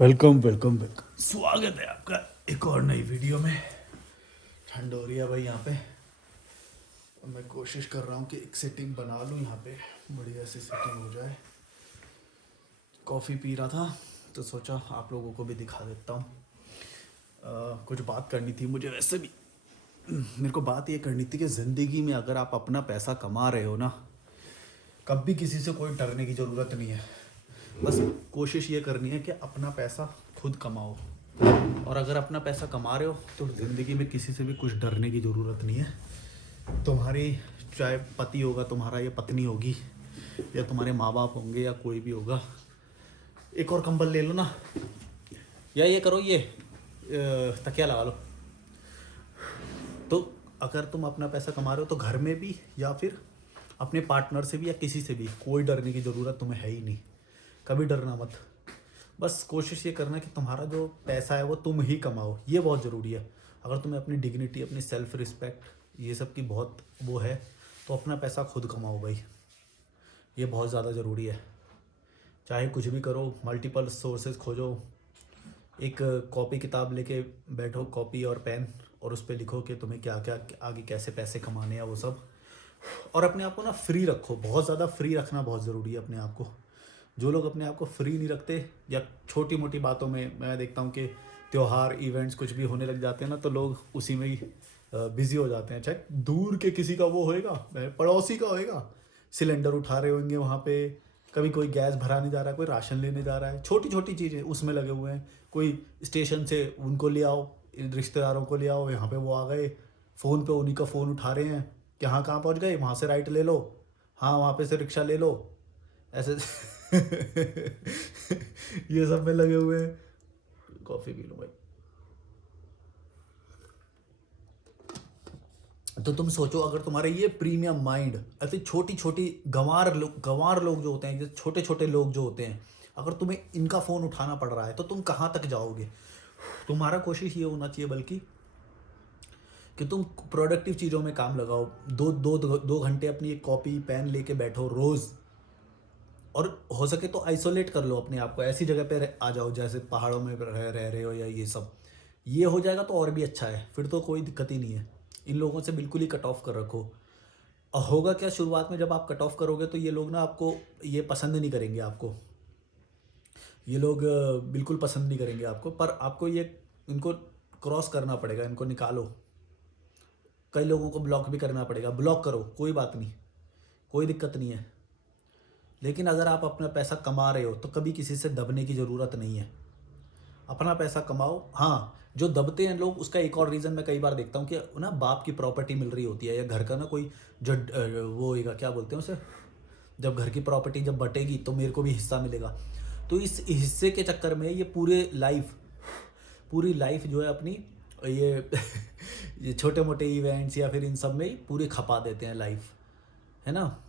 Welcome welcome welcome, स्वागत है आपका एक और नई वीडियो में। ठंड हो रही है भाई यहाँ पे। और मैं कोशिश कर रहा हूँ कि एक सेटिंग बना लूँ यहाँ पे, बढ़िया सी सेटिंग हो जाए। कॉफ़ी पी रहा था तो सोचा आप लोगों को भी दिखा देता हूँ। कुछ बात करनी थी मुझे वैसे भी। मेरे को बात ये करनी थी कि ज़िंदगी में अगर आप अपना पैसा कमा रहे हो ना, कभी किसी से कोई डरने की ज़रूरत नहीं है। बस कोशिश ये करनी है कि अपना पैसा खुद कमाओ। और अगर अपना पैसा कमा रहे हो तो ज़िंदगी में किसी से भी कुछ डरने की ज़रूरत नहीं है। तुम्हारी चाहे पति होगा तुम्हारा, या पत्नी होगी, या तुम्हारे माँ बाप होंगे, या कोई भी होगा। एक और कंबल ले लो ना, या ये करो, ये तकिया लगा लो। तो अगर तुम अपना पैसा कमा रहे हो तो घर में भी या फिर अपने पार्टनर से भी या किसी से भी कोई डरने की ज़रूरत तुम्हें है ही नहीं। कभी डरना मत। बस कोशिश ये करना कि तुम्हारा जो पैसा है वो तुम ही कमाओ, ये बहुत ज़रूरी है। अगर तुम्हें अपनी डिग्निटी, अपनी सेल्फ रिस्पेक्ट, ये सब की बहुत वो है, तो अपना पैसा खुद कमाओ भाई। ये बहुत ज़्यादा ज़रूरी है। चाहे कुछ भी करो, मल्टीपल सोर्सेज खोजो। एक कॉपी किताब लेके बैठो, कॉपी और पेन, और उस पर लिखो कि तुम्हें क्या क्या आगे कैसे पैसे कमाने हैं वो सब। और अपने आप को ना फ्री रखो, बहुत ज़्यादा फ्री रखना बहुत ज़रूरी है अपने आप को। जो लोग अपने आप को फ्री नहीं रखते, या छोटी मोटी बातों में, मैं देखता हूँ कि त्योहार इवेंट्स कुछ भी होने लग जाते हैं ना, तो लोग उसी में ही बिजी हो जाते हैं। चाहे दूर के किसी का वो होएगा, पड़ोसी का होएगा, सिलेंडर उठा रहे होंगे वहाँ पे, कभी कोई गैस भराने जा रहा है, कोई राशन लेने जा रहा है, छोटी छोटी चीज़ें उसमें लगे हुए हैं। कोई स्टेशन से उनको ले आओ, रिश्तेदारों को ले आओ, यहाँ पे वो आ गए, फ़ोन पे उन्हीं का फ़ोन उठा रहे हैं कि हाँ कहाँ पहुँच गए, वहाँ से राइट ले लो, हाँ वहाँ पे से रिक्शा ले लो, ऐसे ये सब में लगे हुए हैं। कॉफ़ी पी लो भाई। तो तुम सोचो, अगर तुम्हारे ये प्रीमियम माइंड, ऐसे छोटी छोटी गंवार लोग जो होते हैं, जो छोटे छोटे लोग जो होते हैं, अगर तुम्हें इनका फ़ोन उठाना पड़ रहा है तो तुम कहाँ तक जाओगे। तुम्हारा कोशिश ये होना चाहिए बल्कि कि तुम प्रोडक्टिव चीज़ों में काम लगाओ। 2 घंटे अपनी एक कॉपी पेन लेके बैठो रोज़। और हो सके तो आइसोलेट कर लो अपने आप को, ऐसी जगह पे आ जाओ जैसे पहाड़ों में रह रहे हो, या ये सब। ये हो जाएगा तो और भी अच्छा है, फिर तो कोई दिक्कत ही नहीं है। इन लोगों से बिल्कुल ही कट ऑफ कर रखो। और होगा क्या, शुरुआत में जब आप कट ऑफ करोगे तो ये लोग ना आपको ये पसंद नहीं करेंगे आपको। ये लोग बिल्कुल पसंद नहीं करेंगे आपको, पर आपको ये इनको क्रॉस करना पड़ेगा, इनको निकालो। कई लोगों को ब्लॉक भी करना पड़ेगा, ब्लॉक करो, कोई बात नहीं, कोई दिक्कत नहीं है। लेकिन अगर आप अपना पैसा कमा रहे हो तो कभी किसी से दबने की ज़रूरत नहीं है। अपना पैसा कमाओ। हाँ, जो दबते हैं लोग, उसका एक और रीज़न मैं कई बार देखता हूँ कि ना बाप की प्रॉपर्टी मिल रही होती है, या घर का ना कोई जो वो होगा, क्या बोलते हैं उसे, जब घर की प्रॉपर्टी जब बटेगी तो मेरे को भी हिस्सा मिलेगा। तो इस हिस्से के चक्कर में ये पूरी लाइफ जो है अपनी, ये ये छोटे मोटे इवेंट्स या फिर इन सब में ही पूरी खपा देते हैं लाइफ, है ना।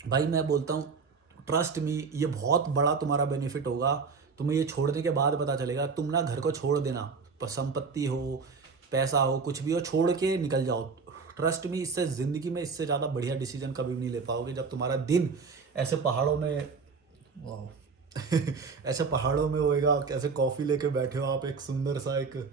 भाई मैं बोलता हूँ, ट्रस्ट मी, ये बहुत बड़ा तुम्हारा बेनिफिट होगा। तुम्हें ये छोड़ने के बाद पता चलेगा। तुम ना घर को छोड़ देना, संपत्ति हो, पैसा हो, कुछ भी हो, छोड़ के निकल जाओ। ट्रस्ट मी, इससे ज़िंदगी में इससे ज़्यादा बढ़िया डिसीजन कभी भी नहीं ले पाओगे। जब तुम्हारा दिन ऐसे पहाड़ों में, वाह ऐसे पहाड़ों में होएगा, कैसे कॉफ़ी लेके बैठे हो आप, एक सुंदर सा एक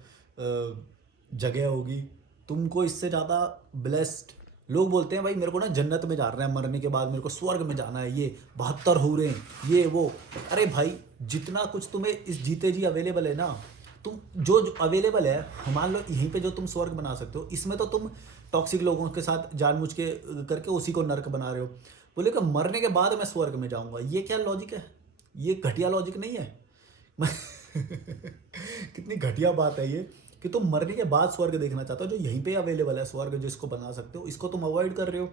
जगह होगी, तुमको इससे ज़्यादा ब्लेस्ड। लोग बोलते हैं भाई मेरे को ना जन्नत में जाना है, मरने के बाद मेरे को स्वर्ग में जाना है, ये 72 हूरें, ये वो। अरे भाई, जितना कुछ तुम्हें इस जीते जी अवेलेबल है ना, तुम जो अवेलेबल है, मान लो यहीं पे जो तुम स्वर्ग बना सकते हो, इसमें तो तुम टॉक्सिक लोगों के साथ जानबूझ के करके उसी को नर्क बना रहे हो। बोले कि मरने के बाद मैं स्वर्ग में जाऊंगा, ये क्या लॉजिक है? ये घटिया लॉजिक नहीं है? कितनी घटिया बात है ये, कि तुम मरने के बाद स्वर्ग देखना चाहते हो, जो यहीं पे अवेलेबल है स्वर्ग, जिसको बना सकते हो, इसको तुम अवॉइड कर रहे हो।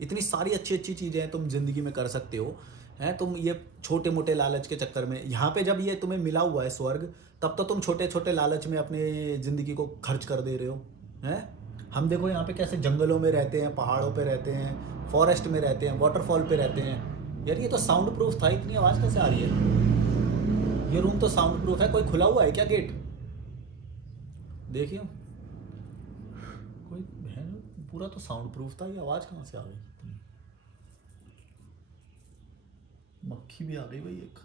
इतनी सारी अच्छी अच्छी चीज़ें हैं तुम जिंदगी में कर सकते हो, हैं। तुम ये छोटे मोटे लालच के चक्कर में, यहाँ पे जब ये तुम्हें मिला हुआ है स्वर्ग, तब तो तुम छोटे छोटे लालच में अपने ज़िंदगी को खर्च कर दे रहे हो, हैं। हम देखो यहाँ पे कैसे जंगलों में रहते हैं, पहाड़ों पे रहते हैं, फॉरेस्ट में रहते हैं, वाटरफॉल पे रहते हैं। यार ये तो साउंड प्रूफ था, इतनी आवाज़ कैसे आ रही है? ये रूम तो साउंड प्रूफ है, कोई खुला हुआ है क्या गेट? देखियो, कोई है? पूरा तो साउंड प्रूफ था, ये आवाज़ कहाँ से आ गई? मक्खी भी आ गई भाई एक।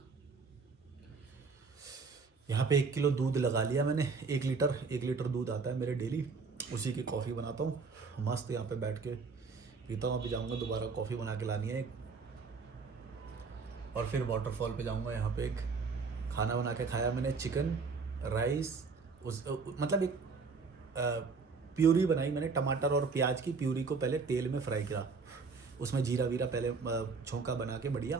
यहाँ पे 1 किलो दूध लगा लिया मैंने, 1 लीटर दूध आता है मेरे डेली, उसी की कॉफ़ी बनाता हूँ मस्त यहाँ पे बैठ के पीता हूँ। अभी जाऊँगा दोबारा कॉफ़ी बना के लानी है एक, और फिर वाटरफॉल पे जाऊँगा। यहाँ पे एक खाना बना के खाया मैंने, चिकन राइस, मतलब एक प्यूरी बनाई मैंने, टमाटर और प्याज की प्यूरी को पहले तेल में फ्राई करा, उसमें जीरा वीरा पहले छोंका बना के बढ़िया,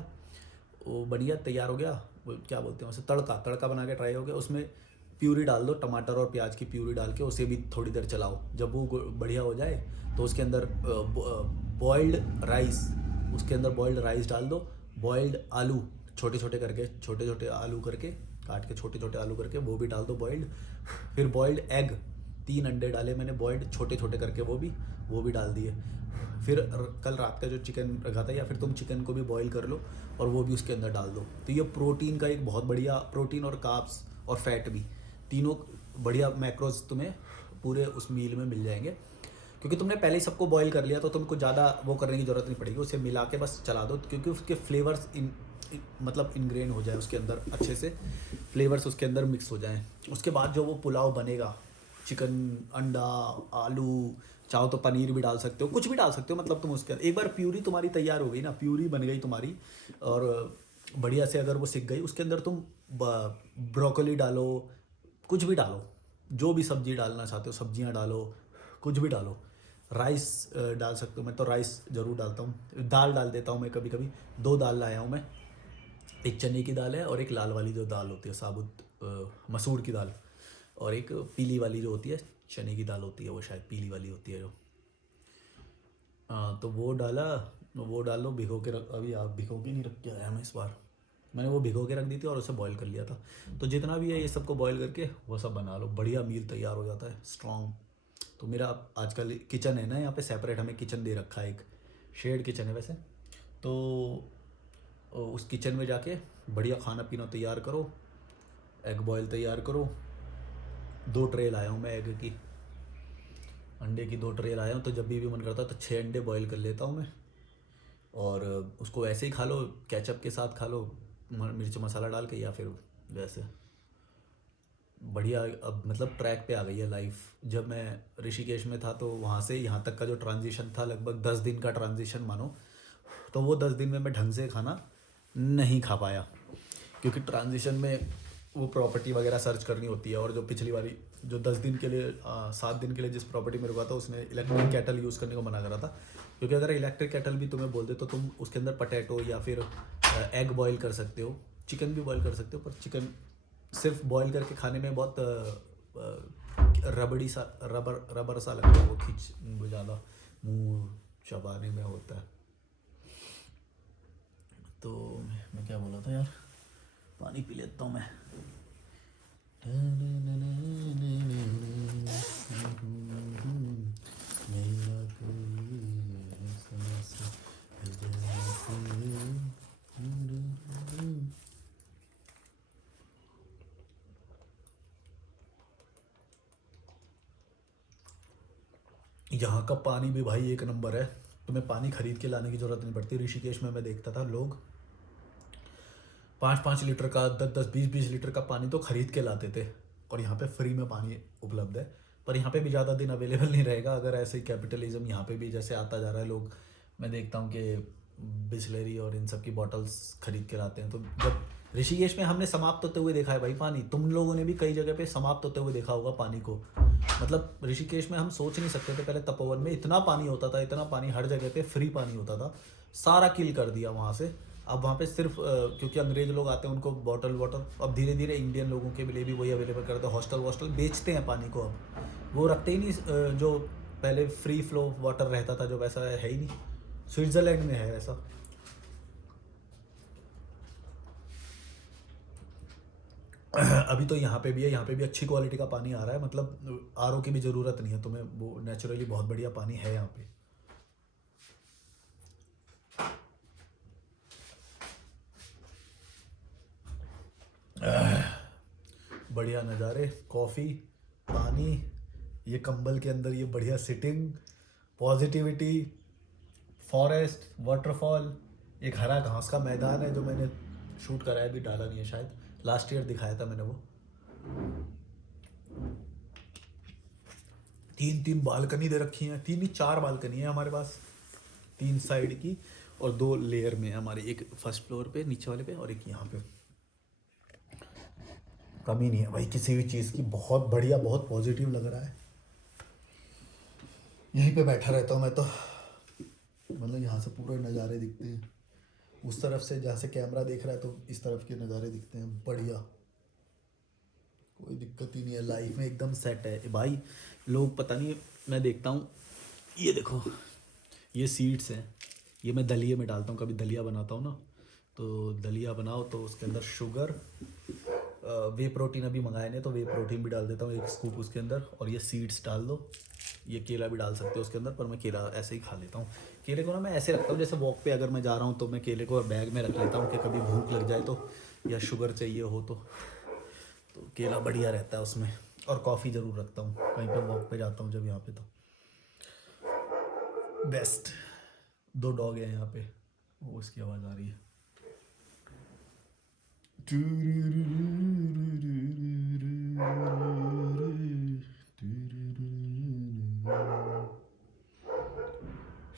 वो बढ़िया तैयार हो गया। वो क्या बोलते हैं उसे, तड़का बना के ट्राई हो गया। उसमें प्यूरी डाल दो, टमाटर और प्याज की प्यूरी डाल के उसे भी थोड़ी देर चलाओ। जब वो बढ़िया हो जाए तो उसके अंदर बॉइल्ड राइस, उसके अंदर बॉइल्ड राइस डाल दो, बॉइल्ड आलू छोटे छोटे आलू करके काट के, छोटे छोटे आलू करके वो भी डाल दो बॉइल्ड। फिर बॉइल्ड एग, 3 अंडे डाले मैंने बॉइल्ड छोटे छोटे करके, वो भी डाल दिए। फिर कल रात का जो चिकन रखा था, या फिर तुम चिकन को भी बॉईल कर लो और वो भी उसके अंदर डाल दो। तो ये प्रोटीन का एक बहुत बढ़िया, प्रोटीन और कार्ब्स और फैट भी, तीनों बढ़िया मैक्रोज तुम्हें पूरे उस मील में मिल जाएंगे। क्योंकि तुमने पहले ही सबको बॉईल कर लिया तो तुमको ज़्यादा वो करने की ज़रूरत नहीं पड़ेगी, उसे मिला के बस चला दो, क्योंकि उसके फ्लेवर्स मतलब इनग्रेन हो जाए उसके अंदर, अच्छे से फ्लेवर्स उसके अंदर मिक्स हो जाएं। उसके बाद जो वो पुलाव बनेगा, चिकन, अंडा, आलू, चाहो तो पनीर भी डाल सकते हो, कुछ भी डाल सकते हो। मतलब तुम उसके एक बार प्यूरी तुम्हारी तैयार हो गई ना, प्यूरी बन गई तुम्हारी और बढ़िया से अगर वो सिक गई, उसके अंदर तुम ब्रोकली डालो, कुछ भी डालो, जो भी सब्जी डालना चाहते हो सब्जियां डालो, कुछ भी डालो। राइस डाल सकते हो, मैं तो राइस ज़रूर डालता हूँ। दाल डाल देता हूँ मैं कभी कभी, 2 दाल लाया हूँ मैं, एक चने की दाल है और एक लाल वाली जो दाल होती है साबुत, मसूर की दाल, और एक पीली वाली जो होती है चने की दाल होती है, वो शायद पीली वाली होती है जो। तो वो डाला, वो डालो, भिगो के रख, अभी आप भिगो के नहीं रख के आया मैं इस बार, मैंने वो भिगो के रख दी थी और उसे बॉईल कर लिया था। तो जितना भी है ये सबको बॉईल करके वो सब बना लो, बढ़िया मील तैयार हो जाता है स्ट्रॉन्ग। तो मेरा आजकल किचन है ना यहाँ पे सेपरेट, हमें किचन दे रखा है, एक शेड किचन है वैसे। तो उस किचन में जाके बढ़िया खाना पीना तैयार करो, एग बॉयल तैयार करो। 2 ट्रे लाया हूँ मैं एग की, अंडे की 2 ट्रे लाया हूँ। तो जब भी मन करता है तो 6 अंडे बॉईल कर लेता हूँ मैं, और उसको ऐसे ही खा लो, केचप के साथ खा लो, मिर्च मसाला डाल के, या फिर वैसे बढ़िया। अब मतलब ट्रैक पे आ गई है लाइफ। जब मैं ऋषिकेश में था तो वहाँ से यहाँ तक का जो ट्रांजिशन था, लगभग 10 दिन का ट्रांजिशन मानो, तो वो 10 दिन में मैं ढंग से खाना नहीं खा पाया, क्योंकि ट्रांजिशन में वो प्रॉपर्टी वगैरह सर्च करनी होती है। और जो पिछली बारी जो 10 दिन के लिए 7 दिन के लिए जिस प्रॉपर्टी में रुका था, उसने इलेक्ट्रिक केटल यूज़ करने को मना करा था। क्योंकि अगर इलेक्ट्रिक केटल भी तुम्हें बोल दे तो तुम उसके अंदर पटेटो या फिर एग बॉईल कर सकते हो, चिकन भी बॉईल कर सकते हो, पर चिकन सिर्फ बॉईल करके खाने में बहुत रबड़ी सा, रबर सा लगता है, वो खींच ज़्यादा मुंह चबाने में होता है। तो मैं क्या बोला था यार, पानी पी लेता हूँ मैं। मेरा कोई ऐसा यहाँ का पानी भी भाई एक नंबर है, तुम्हें पानी खरीद के लाने की ज़रूरत नहीं पड़ती। ऋषिकेश में मैं देखता था लोग 5-5 लीटर का, 10-10, 20-20 लीटर का पानी तो खरीद के लाते थे, और यहाँ पे फ्री में पानी उपलब्ध है। पर यहाँ पे भी ज़्यादा दिन अवेलेबल नहीं रहेगा अगर ऐसे ही कैपिटलिज्म यहाँ पे भी जैसे आता जा रहा है। लोग, मैं देखता हूँ कि बिस्लरी और इन सब की बॉटल्स खरीद के लाते हैं। तो जब ऋषिकेश में हमने समाप्त होते हुए देखा है भाई पानी, तुम लोगों ने भी कई जगह पे समाप्त होते हुए देखा होगा पानी को। मतलब ऋषिकेश में हम सोच नहीं सकते थे पहले, तपोवन में इतना पानी होता था, इतना पानी हर जगह पे फ्री पानी होता था, सारा किल कर दिया वहाँ से। अब वहाँ पे सिर्फ क्योंकि अंग्रेज लोग आते हैं, उनको बॉटल वाटर, अब धीरे धीरे इंडियन लोगों के लिए भी वही अवेलेबल करते हैं। हॉस्टल वॉस्टल बेचते हैं पानी को, अब वो रखते ही नहीं जो पहले फ्री फ्लो वाटर रहता था, जो वैसा है ही नहीं। स्विट्ज़रलैंड में है वैसा। अभी तो यहाँ पे भी है, यहाँ पे भी अच्छी क्वालिटी का पानी आ रहा है, मतलब आरओ की भी ज़रूरत नहीं है तुम्हें, वो नेचुरली बहुत बढ़िया पानी है यहाँ पे। बढ़िया नज़ारे, कॉफ़ी, पानी, ये कंबल के अंदर ये बढ़िया सिटिंग, पॉजिटिविटी, फॉरेस्ट, वाटरफॉल, एक हरा घास का मैदान है जो मैंने शूट करा है, अभी डाला नहीं है शायद, लास्ट ईयर दिखाया था मैंने वो। तीन तीन बालकनी दे रखी हैं, तीन ही चार बालकनी है हमारे पास, तीन साइड की, और दो लेयर में है हमारी, एक फर्स्ट फ्लोर पे नीचे वाले पे और एक यहाँ पे। कमी नहीं है भाई किसी भी चीज़ की, बहुत बढ़िया, बहुत पॉजिटिव लग रहा है। यहीं पे बैठा रहता हूँ मैं तो, मतलब यहाँ से पूरे नज़ारे दिखते हैं, उस तरफ से जहाँ से कैमरा देख रहा है तो इस तरफ के नज़ारे दिखते हैं, बढ़िया, कोई दिक्कत ही नहीं है, लाइफ में एकदम सेट है भाई। लोग पता नहीं, मैं देखता हूँ, ये देखो, ये सीड्स हैं, ये मैं दलिए में डालता हूँ, कभी दलिया बनाता हूँ ना, तो दलिया बनाओ तो उसके अंदर शुगर, वे प्रोटीन अभी मंगाए नहीं तो वे प्रोटीन भी डाल देता हूँ एक स्कूप उसके अंदर, और ये सीड्स डाल दो, ये केला भी डाल सकते हो उसके अंदर, पर मैं केला ऐसे ही खा लेता हूँ। केले को ना मैं ऐसे रखता हूँ, जैसे वॉक पे अगर मैं जा रहा हूँ तो मैं केले को बैग में रख लेता हूँ कि कभी भूख लग जाए तो, या शुगर चाहिए हो तो केला बढ़िया रहता है उसमें। और कॉफ़ी ज़रूर रखता हूँ कहीं पे वॉक पे जाता हूँ जब यहाँ पे, तो बेस्ट। दो डॉग हैं यहाँ पे, वो उसकी आवाज़ आ रही है।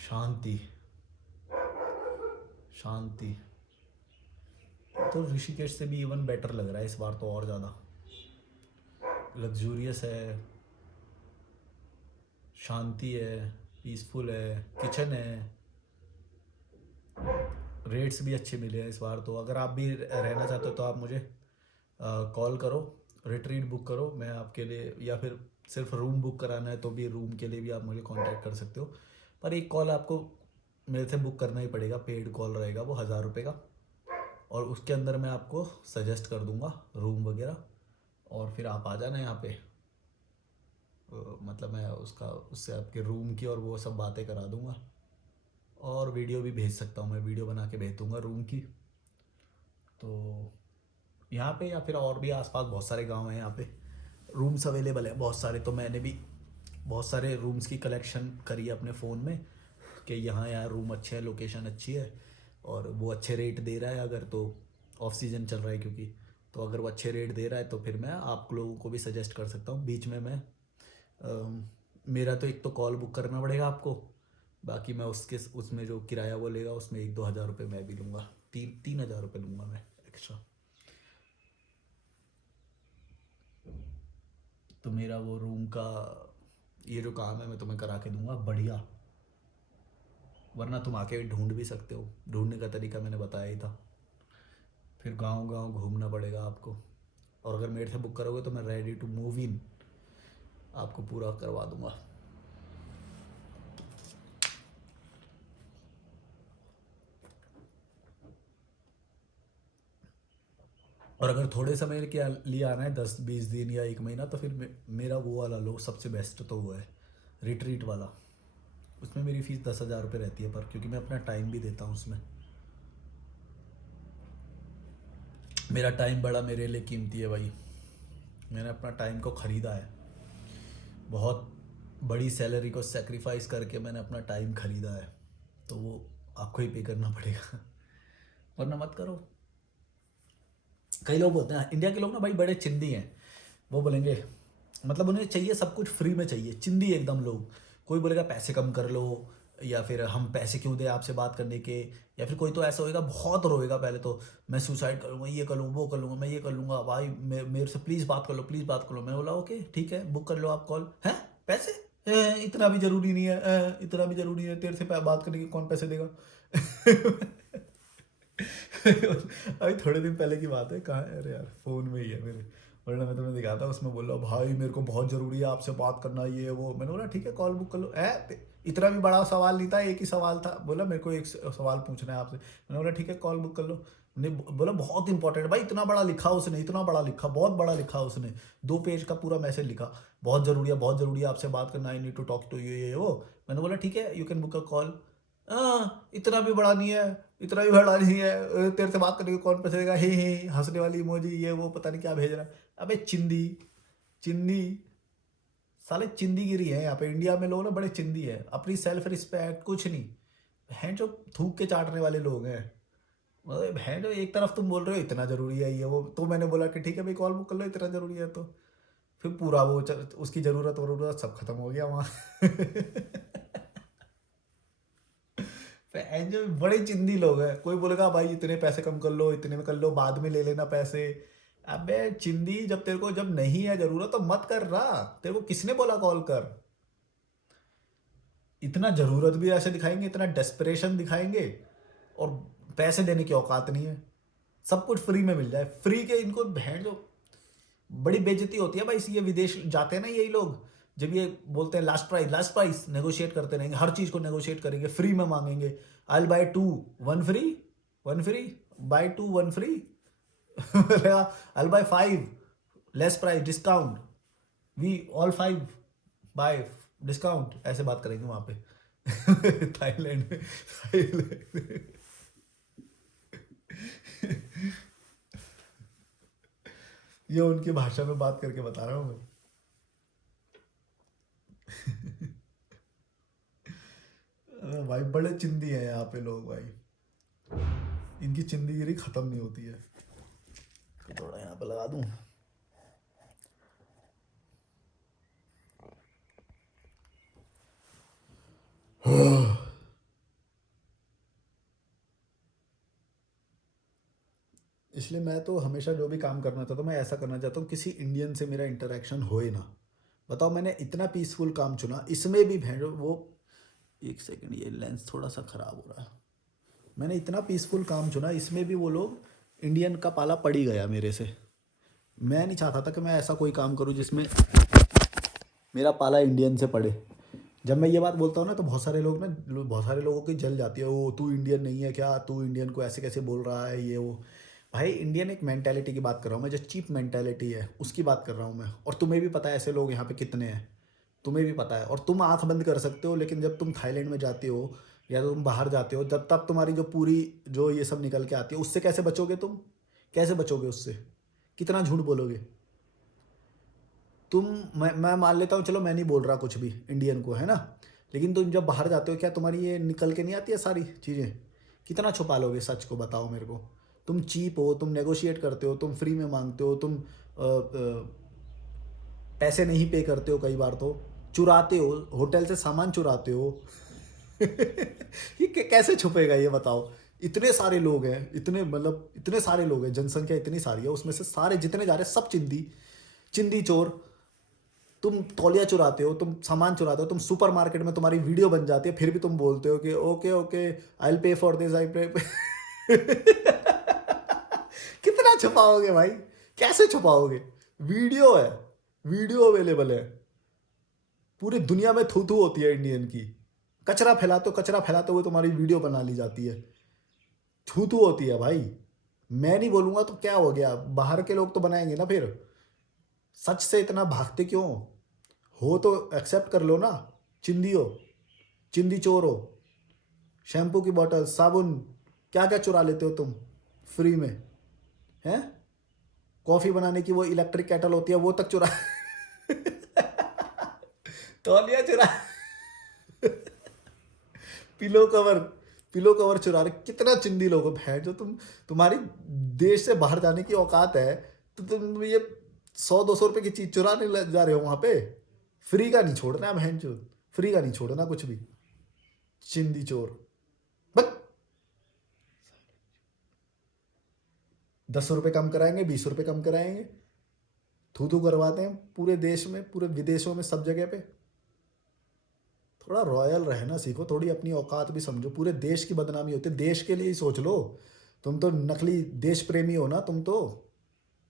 शांति शांति। तो ऋषिकेश से भी इवन बेटर लग रहा है इस बार तो, और ज़्यादा लग्जूरियस है, शांति है, पीसफुल है, किचन है, रेट्स भी अच्छे मिले हैं इस बार तो। अगर आप भी रहना चाहते हो तो आप मुझे कॉल करो, रिट्रीट बुक करो मैं आपके लिए, या फिर सिर्फ रूम बुक कराना है तो भी रूम के लिए भी आप मुझे कांटेक्ट कर सकते हो। पर एक कॉल आपको मेरे से बुक करना ही पड़ेगा, पेड कॉल रहेगा वो, 1000 रुपये का, और उसके अंदर मैं आपको सजेस्ट कर दूंगा रूम वगैरह, और फिर आप आ जाना यहाँ पे। मतलब मैं उससे आपके रूम की और वो सब बातें करा दूंगा, और वीडियो भी भेज सकता हूँ, मैं वीडियो बना के भेज दूंगा रूम की। तो यहाँ पे या फिर और भी आसपास बहुत सारे गांव हैं, यहाँ पे रूम्स अवेलेबल है बहुत सारे, तो मैंने भी बहुत सारे रूम्स की कलेक्शन करी है अपने फ़ोन में कि यहाँ यहाँ रूम अच्छे हैं, लोकेशन अच्छी है, और वो अच्छे रेट दे रहा है अगर, तो ऑफ सीज़न चल रहा है क्योंकि, तो अगर वो अच्छे रेट दे रहा है तो फिर मैं आप लोगों को भी सजेस्ट कर सकता हूँ। बीच में मैं मेरा तो एक तो कॉल बुक करना पड़ेगा आपको, बाकी मैं उसमें जो किराया वो लेगा उसमें 1-2 हज़ार रुपये मैं भी लूँगा, 3-3 हज़ार रुपये लूँगा मैं एक्स्ट्रा। तो मेरा वो रूम का ये जो काम है मैं तुम्हें करा के दूंगा बढ़िया, वरना तुम आके ढूंढ भी सकते हो, ढूंढने का तरीका मैंने बताया ही था। फिर गांव गांव घूमना पड़ेगा आपको, और अगर मेरे से बुक करोगे तो मैं रेडी टू मूव इन आपको पूरा करवा दूंगा। और अगर थोड़े समय के लिए आना है, 10-20 दिन या 1 महीना, तो फिर मेरा वो वाला लो, सबसे बेस्ट तो वो है रिट्रीट वाला। उसमें मेरी फ़ीस 10,000 रुपये रहती है पर, क्योंकि मैं अपना टाइम भी देता हूँ उसमें, मेरा टाइम बड़ा मेरे लिए कीमती है भाई, मैंने अपना टाइम को ख़रीदा है, बहुत बड़ी सैलरी को सेक्रीफाइस करके मैंने अपना टाइम ख़रीदा है, तो वो आपको ही पे करना पड़ेगा, वरना मत करो। कई लोग बोलते हैं इंडिया के लोग ना भाई बड़े चिंदी हैं, वो बोलेंगे, मतलब उन्हें चाहिए सब कुछ फ्री में चाहिए, चिंदी एकदम लोग। कोई बोलेगा पैसे कम कर लो, या फिर हम पैसे क्यों दें आपसे बात करने के, या फिर कोई तो ऐसा होएगा बहुत रोएगा पहले तो, मैं सुसाइड करूँगा, ये कर लूँगा, वो कर लूँगा, मैं ये कर लूँगा भाई, मेरे से प्लीज़ बात कर लो, प्लीज़ बात कर लो। मैं बोला ओके ठीक है, बुक कर लो आप कॉल, हैं पैसे, इतना भी ज़रूरी नहीं है, इतना भी ज़रूरी है, तेरे से बात करने के कौन पैसे देगा। अभी थोड़े दिन पहले की बात है, कहाँ है, अरे यार फ़ोन में ही है मेरे, वरना मैं तुम्हें दिखाता, उसमें बोल रहा भाई मेरे को बहुत ज़रूरी है आपसे बात करना, ये वो। मैंने बोला ठीक है कॉल बुक कर लो, इतना भी बड़ा सवाल नहीं था, एक ही सवाल था, बोला मेरे को एक सवाल पूछना है आपसे। मैंने बोला ठीक है कॉल बुक कर लो। ने बोला बहुत इंपॉर्टेंट भाई, इतना बड़ा लिखा उसने, इतना बड़ा लिखा, बहुत बड़ा लिखा उसने, 2 पेज का पूरा मैसेज लिखा, बहुत ज़रूरी है, बहुत ज़रूरी है आपसे बात करना, I need to talk to you, ये वो। मैंने बोला ठीक है you can book a call. इतना भी बड़ा नहीं है, इतना भी बड़ा नहीं है, तेरे से बात करने को कौन पैसे देगा, हे हंसने वाली इमोजी, ये वो पता नहीं क्या भेज रहा है। अबे चिंदी, चिंदी, साले चिंदीगिरी है यहाँ पे, इंडिया में लोग ना बड़े चिंदी है, अपनी सेल्फ रिस्पेक्ट कुछ नहीं, हैं जो थूक के चाटने वाले लोग हैं। मतलब है जो एक तरफ तुम बोल रहे हो इतना जरूरी है ये वो, तो मैंने बोला कि ठीक है भाई कॉल बुक कर लो इतना जरूरी है तो। फिर पूरा वो उसकी जरूरत वरूरत सब खत्म हो गया वहाँ। जो बड़े चिंदी लोग हैं, कोई बोलेगा भाई इतने पैसे कम कर लो, इतने में कर लो, बाद में ले लेना पैसे। अबे चिंदी, जब तेरे को जब नहीं है जरूरत तो मत कर रहा, तेरे को किसने बोला कॉल कर। इतना जरूरत भी ऐसे दिखाएंगे, इतना डेस्परेशन दिखाएंगे, और पैसे देने की औकात नहीं है। सब कुछ फ्री में मिल जाए, फ्री के इनको बहन जो बड़ी बेइज्जती होती है भाई। ये विदेश जाते हैं ना यही लोग, जब ये बोलते हैं लास्ट प्राइस नेगोशिएट करते रहेंगे, हर चीज को नेगोशिएट करेंगे, फ्री में मांगेंगे। I buy two one free, one free, buy two one free. I buy five, less price discount, we all five buy discount, ऐसे बात करेंगे वहां पे। थाईलैंड में, थाईलैंड। ये उनकी भाषा में बात करके बता रहा हूँ मैं। भाई बड़े चिंदी हैं यहाँ पे लोग भाई, इनकी चिंदीगिरी खत्म नहीं होती है। थोड़ा यहाँ पे लगा दूं। इसलिए मैं तो हमेशा जो भी काम करना चाहता हूँ, मैं ऐसा करना चाहता हूँ किसी इंडियन से मेरा इंटरेक्शन हो ही ना। बताओ, मैंने इतना पीसफुल काम चुना, इसमें भी भेड़ वो, एक सेकंड ये लेंस थोड़ा सा खराब हो रहा है। मैंने इतना पीसफुल काम चुना, इसमें भी वो लोग इंडियन का पाला पड़ ही गया मेरे से। मैं नहीं चाहता था कि मैं ऐसा कोई काम करूं जिसमें मेरा पाला इंडियन से पड़े। जब मैं ये बात बोलता हूँ ना तो बहुत सारे लोग ना, बहुत सारे लोगों की जल जाती है, ओ तू इंडियन नहीं है क्या, तू इंडियन को ऐसे कैसे बोल रहा है ये वो। भाई इंडियन एक मेंटेलिटी की बात कर रहा हूँ मैं, जो चीप मेंटेलिटी है उसकी बात कर रहा हूँ मैं। और तुम्हें भी पता है ऐसे लोग यहाँ पे कितने हैं, तुम्हें भी पता है। और तुम आंख बंद कर सकते हो, लेकिन जब तुम थाईलैंड में जाते हो या तुम बाहर जाते हो, जब तब तुम्हारी जो पूरी जो ये सब निकल के आती है, उससे कैसे बचोगे तुम, कैसे बचोगे उससे, कितना झूठ बोलोगे तुम। मैं मान लेता हूँ, चलो मैं नहीं बोल रहा कुछ भी इंडियन को, है ना। लेकिन तुम जब बाहर जाते हो, क्या तुम्हारी ये निकल के नहीं आती है सारी चीज़ें, कितना छुपा लोगे सच को, बताओ मेरे को। तुम चीप हो, तुम नेगोशिएट करते हो, तुम फ्री में मांगते हो, तुम पैसे नहीं पे करते हो, कई बार तो चुराते हो, होटल से सामान चुराते हो। ये कैसे छुपेगा ये बताओ। इतने सारे लोग हैं, इतने मतलब इतने सारे लोग हैं, जनसंख्या इतनी सारी है, उसमें से सारे जितने जा रहे हैं सब चिंदी, चिंदी चोर। तुम तौलिया चुराते हो, तुम सामान चुराते हो, तुम सुपरमार्केट में तुम्हारी वीडियो बन जाती है, फिर भी तुम बोलते हो कि ओके ओके आई पे फॉर दिस, आई पे। कितना छुपाओगे भाई, कैसे छुपाओगे। वीडियो है, वीडियो अवेलेबल है, पूरी दुनिया में थू थू होती है इंडियन की। कचरा फैलाते हुए तुम्हारी वीडियो बना ली जाती है, थू थू होती है भाई। मैं नहीं बोलूंगा तो क्या हो गया, बाहर के लोग तो बनाएंगे ना फिर। सच से इतना भागते क्यों हो, तो एक्सेप्ट कर लो ना। चिंदी हो, चिंदी चोर हो। शैम्पू की बोतल, साबुन, क्या क्या चुरा लेते हो तुम फ्री में, हैं। कॉफी बनाने की वो इलेक्ट्रिक केटल होती है वो तक चुरा। तौलिया चुरा, पिलो कवर, पिलो कवर चुरा रहे। कितना चिंदी लोग हो भैंस जो तुम, तुम्हारी देश से बाहर जाने की औकात है तो तुम ये 100-200 रुपए की चीज चुराने जा रहे हो वहां पे। फ्री का नहीं छोड़ना है बहन चो, फ्री का नहीं छोड़ना कुछ भी। चिंदी चोर, बस 10 रुपए कम कराएंगे, 20 रुपए कम कराएंगे, थू थू करवाते हैं पूरे देश में, पूरे विदेशों में, सब जगह पे। थोड़ा रॉयल रहना सीखो, थोड़ी अपनी औकात भी समझो। पूरे देश की बदनामी होती है, देश के लिए ही सोच लो। तुम तो नकली देश प्रेमी हो ना, तुम तो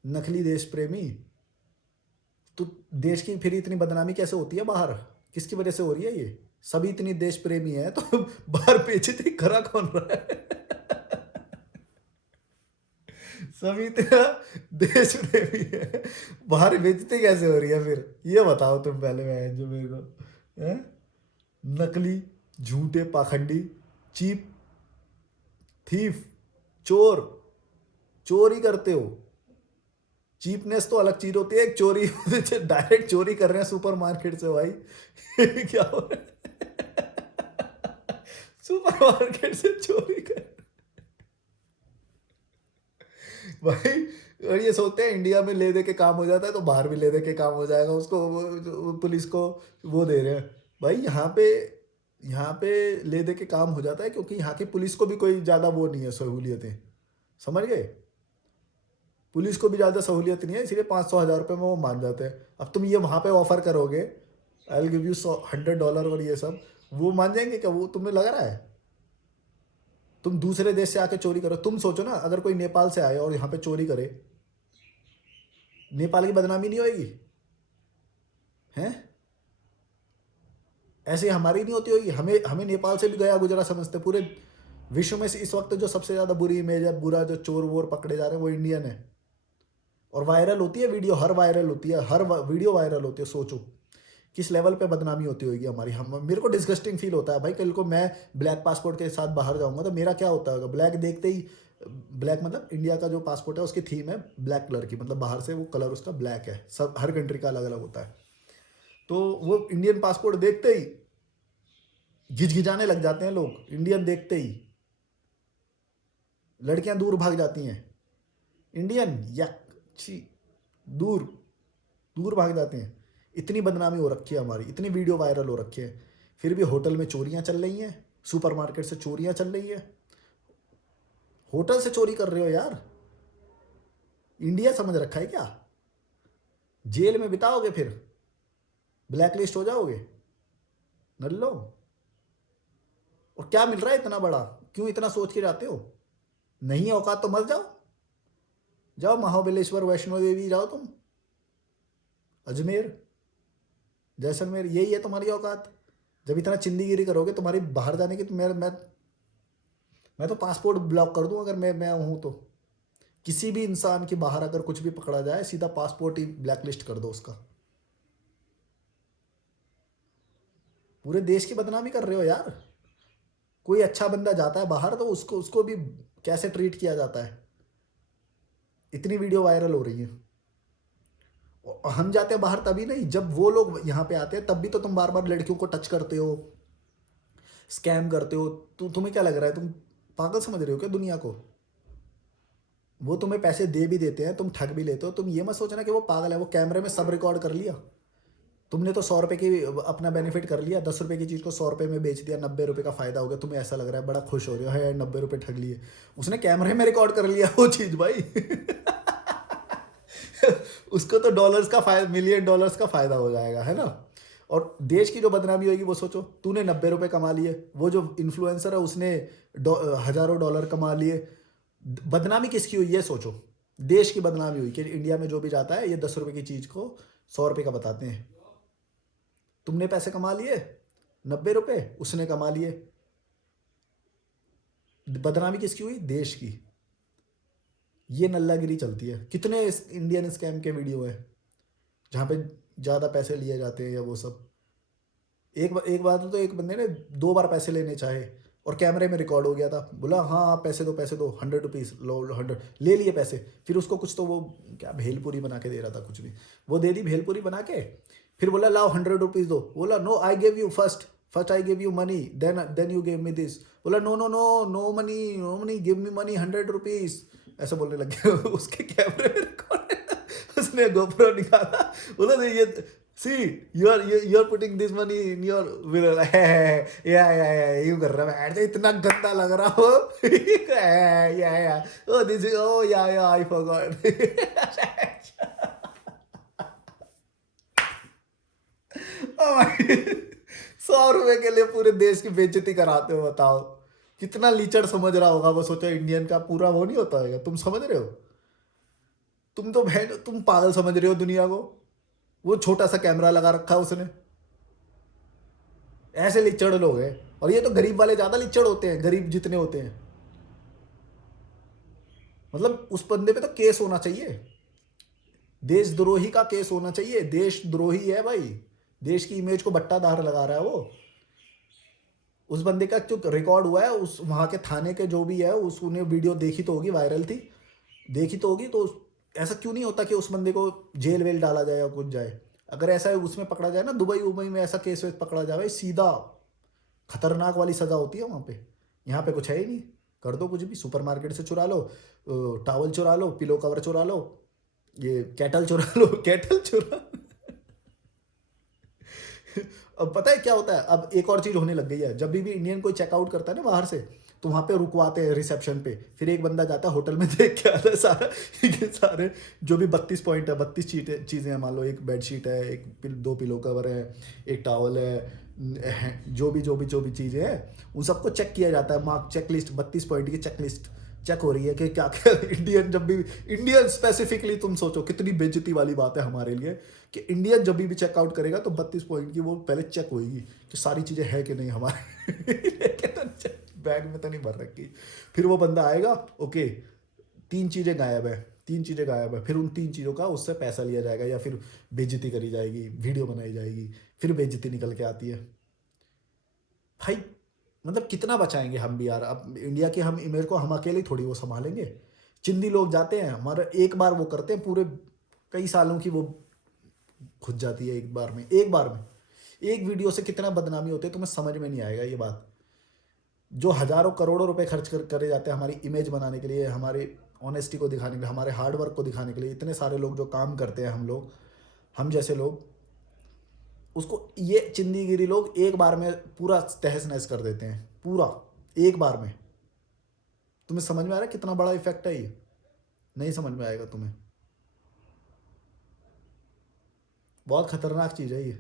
नकली देश प्रेमी। तो देश की फिर इतनी बदनामी कैसे होती है बाहर, किसकी वजह से हो रही है ये। सभी इतनी देश प्रेमी है तो बाहर बेइज्जती करा कौन रहा है। सभी इतना देश प्रेमी है, बाहर बेइज्जती कैसे हो रही है फिर, ये बताओ तुम पहले, मैं जो मेरे को है। नकली, झूठे, पाखंडी, चीप, थीफ, चोर, चोरी करते हो। चीपनेस तो अलग चीज होती है, एक चोरी डायरेक्ट चोरी कर रहे हैं सुपरमार्केट से भाई। क्या हो रहा है, सुपरमार्केट से चोरी कर। भाई, और ये सोचते हैं इंडिया में ले दे के काम हो जाता है तो बाहर भी ले दे के काम हो जाएगा उसको, पुलिस को वो दे रहे हैं। भाई यहाँ पे ले दे के काम हो जाता है क्योंकि यहाँ की पुलिस को भी कोई ज़्यादा वो नहीं है सहूलियतें, समझ गए? पुलिस को भी ज़्यादा सहूलियत नहीं है, इसलिए 500,000 रुपये में वो मान जाते हैं। अब तुम ये वहाँ पे ऑफर करोगे, आई विल गिव यू $100 और ये सब, वो मान जाएंगे क्या? वो तुम्हें लग रहा है? तुम दूसरे देश से आके चोरी करो, तुम सोचो ना, अगर कोई नेपाल से आए और यहाँ पे चोरी करे, नेपाल की बदनामी नहीं होगी? हैं? ऐसे हमारी नहीं होती होगी? हमें हमें नेपाल से भी गया गुजरा समझते। पूरे विश्व में से इस वक्त जो सबसे ज़्यादा बुरी इमेज है, बुरा जो चोर वोर पकड़े जा रहे हैं, वो इंडियन है। और वायरल होती है वीडियो, हर वायरल होती है, हर वीडियो वायरल होती है। सोचो किस लेवल पे बदनामी होती होगी हमारी। हम मेरे को डिस्गस्टिंग फील होता है भाई। कल को मैं ब्लैक पासपोर्ट के साथ बाहर जाऊंगा तो मेरा क्या होता होगा? ब्लैक देखते ही, ब्लैक मतलब इंडिया का जो पासपोर्ट है उसकी थीम है ब्लैक कलर की, मतलब बाहर से वो कलर उसका ब्लैक है, सब हर कंट्री का अलग अलग होता है। तो वो इंडियन पासपोर्ट देखते ही घिचघिचाने लग जाते हैं लोग, इंडियन देखते ही लड़कियां दूर भाग जाती हैं, इंडियन या छी, दूर दूर भाग जाते हैं। इतनी बदनामी हो रखी है हमारी, इतनी वीडियो वायरल हो रखी है। फिर भी होटल में चोरियां चल रही हैं, सुपरमार्केट से चोरियां चल रही है। होटल से चोरी कर रहे हो यार? इंडिया समझ रखा है क्या? जेल में बिताओगे, फिर ब्लैक लिस्ट हो जाओगे नल्लो। और क्या मिल रहा है इतना बड़ा? क्यों इतना सोच के जाते हो? नहीं औकात तो मत जाओ, जाओ महाबलेश्वर, वैष्णो देवी जाओ, तुम अजमेर, जैसलमेर, यही है तुम्हारी औकात। जब इतना चिंदीगिरी करोगे तुम्हारी बाहर जाने की, तो मैं तो पासपोर्ट ब्लॉक कर दूं अगर मैं हूं तो। किसी भी इंसान के बाहर अगर कुछ भी पकड़ा जाए, सीधा पासपोर्ट ही ब्लैक लिस्ट कर दो उसका। पूरे देश की बदनामी कर रहे हो यार। कोई अच्छा बंदा जाता है बाहर तो उसको उसको भी कैसे ट्रीट किया जाता है। इतनी वीडियो वायरल हो रही है। और हम जाते हैं बाहर तभी नहीं, जब वो लोग यहाँ पे आते हैं तब भी तो तुम बार बार लड़कियों को टच करते हो, स्कैम करते हो। तुम्हें क्या लग रहा है? तुम पागल समझ रहे हो क्या दुनिया को? वो तुम्हें पैसे दे भी देते हैं, तुम ठग भी लेते हो। तुम ये मत सोचना कि वो पागल है, वो कैमरे में सब रिकॉर्ड कर लिया। तुमने तो 100 रुपये की अपना बेनिफिट कर लिया, 10 रुपये की चीज़ को 100 रुपये में बेच दिया, 90 रुपये का फायदा हो गया। तुम्हें ऐसा लग रहा है, बड़ा खुश हो रहे हो, है 90 रुपये ठग लिए। उसने कैमरे में रिकॉर्ड कर लिया वो चीज़ भाई। उसको तो डॉलर्स का फायदा, मिलियन डॉलर्स का फायदा हो जाएगा, है ना। और देश की जो बदनामी होगी वो सोचो। तूने 90 रुपये कमा लिए, वो जो इन्फ्लुएंसर है उसने हजारों डॉलर कमा लिए। बदनामी किसकी हुई ये सोचो। देश की बदनामी हुई कि इंडिया में जो भी जाता है ये 10 रुपये की चीज़ को 100 रुपये का बताते हैं। तुमने पैसे कमा लिए 90 रुपये, उसने कमा लिए। बदनामी किसकी हुई? देश की। ये नल्लागिरी चलती है। कितने इंडियन स्कैम के वीडियो है जहाँ पे ज़्यादा पैसे लिए जाते हैं या वो सब। एक बार तो एक बंदे ने 2 बार पैसे लेने चाहे और कैमरे में रिकॉर्ड हो गया था। बोला हाँ आप पैसे दो, पैसे दो, 100 रुपीज़ लो, 100 ले लिए पैसे। फिर उसको कुछ तो वो क्या भेलपूरी बना के दे रहा था, कुछ भी वो दे दी भेलपूरी बना के। फिर बोला लाओ 100 रुपीज़ दो। बोला no, I give you first I give you money, then you give me this. बोला no no no, no money, give me money 100 rupees, ऐसा बोलने लग गया। उसके कैमरे में रिकॉर्ड है। उसने गोप्रो निकाला, बोला ये see you are putting this money in your will, या यूं कर रहा है। मैं इतना गंदा लग रहा हो। या ओ दिस इज, ओ या आई फॉरगॉट। 100 रुपए के लिए पूरे देश की बेइज्जती कराते हो, बताओ कितना लीचड़ समझ रहा होगा वो। सोचो इंडियन का पूरा वो नहीं होता है, तुम समझ रहे हो? तुम तो बहन, तुम पागल समझ रहे हो दुनिया को। वो छोटा सा कैमरा लगा रखा है उसने। ऐसे लिच्चड़ लोग हैं। और ये तो गरीब वाले ज्यादा लिच्चड़ होते हैं, गरीब जितने होते हैं। मतलब उस बंदे पे तो केस होना चाहिए, देशद्रोही का केस होना चाहिए। देशद्रोही है भाई, देश की इमेज को बट्टाधार लगा रहा है वो। उस बंदे का जो रिकॉर्ड हुआ है, उस वहां के थाने के जो भी है, उसने वीडियो देखी तो होगी, वायरल थी, देखी तो होगी। तो ऐसा क्यों नहीं होता कि उस बंदे को जेल वेल डाला जाए या कुछ जाए? अगर ऐसा है उसमें पकड़ा जाए ना, दुबई उबई में ऐसा केस वेस पकड़ा जाए, सीधा खतरनाक वाली सजा होती है वहां पे। यहाँ पे कुछ है ही नहीं। कर दो कुछ भी, सुपरमार्केट से चुरा लो, टॉवल चुरा लो, पिलो कवर चुरा लो, ये कैटल चुरा लो, कैटल चुरा। अब पता है क्या होता है, अब एक और चीज होने लग गई है, जब भी इंडियन कोई चेकआउट करता है ना बाहर से, तो वहां पे रुकवाते हैं रिसेप्शन पे, फिर एक बंदा जाता है होटल में देख के आता है सारा ये सारे जो भी 32 पॉइंट है, 32 चीजें हैं, मान लो एक बेडशीट है, दो पिलो कवर है, एक टॉवल है, जो भी चीजें हैं, उन सबको चेक किया जाता है, मार्क चेक लिस्ट, 32 पॉइंट की चेक लिस्ट चेक हो रही है कि क्या क्या इंडियन, जब भी इंडियन स्पेसिफिकली, तुम सोचो कितनी बेइज्जती वाली बात है हमारे लिए कि इंडियन जब भी चेकआउट करेगा तो 32 पॉइंट की वो पहले चेक होगी कि सारी चीज़ें है कि नहीं हमारे बैग में तो नहीं भर रखी। फिर वो बंदा आएगा, ओके 3 चीज़ें गायब है, फिर उन 3 चीज़ों का उससे पैसा लिया जाएगा या फिर बेइज्जती करी जाएगी, वीडियो बनाई जाएगी, फिर बेइज्जती निकल के आती है। भाई मतलब कितना बचाएंगे हम भी यार, अब इंडिया की हम इमेज को हम अकेले थोड़ी वो संभालेंगे। चिंदी लोग जाते हैं हमारा, एक बार वो करते हैं, पूरे कई सालों की वो खुद जाती है एक बार में एक वीडियो से कितना बदनामी होती है, तुम्हें समझ में नहीं आएगा ये बात। जो हजारों करोड़ों रुपए खर्च करे जाते हैं हमारी इमेज बनाने के लिए, हमारे ऑनेस्टी को दिखाने के लिए, हमारे हार्ड वर्क को दिखाने के लिए, इतने सारे लोग जो काम करते हैं, हम जैसे लोग, उसको ये चिंदीगिरी लोग एक बार में पूरा तहस नहस कर देते हैं, पूरा एक बार में। तुम्हें समझ में आ रहा है कितना बड़ा इफेक्ट है ये? नहीं समझ में आएगा तुम्हें, बहुत खतरनाक चीज है ये,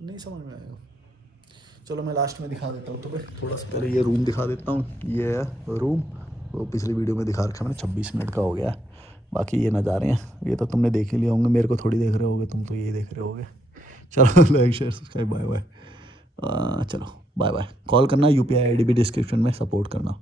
नहीं समझ में आएगा। चलो मैं लास्ट में दिखा देता हूँ तुम्हें, थोड़ा सा पहले ये रूम दिखा देता हूँ। ये है रूम, वो पिछली वीडियो में दिखा रखा मैंने, 26 मिनट का हो गया है। बाकी ये नज़ारे हैं, ये तो तुमने देख ही लिए होंगे, मेरे को थोड़ी देख रहे होगे, तुम तो ये देख रहे होगे। चलो like share subscribe, bye bye. चलो बाय बाय। कॉल करना, UPI ID भी डिस्क्रिप्शन में, सपोर्ट करना।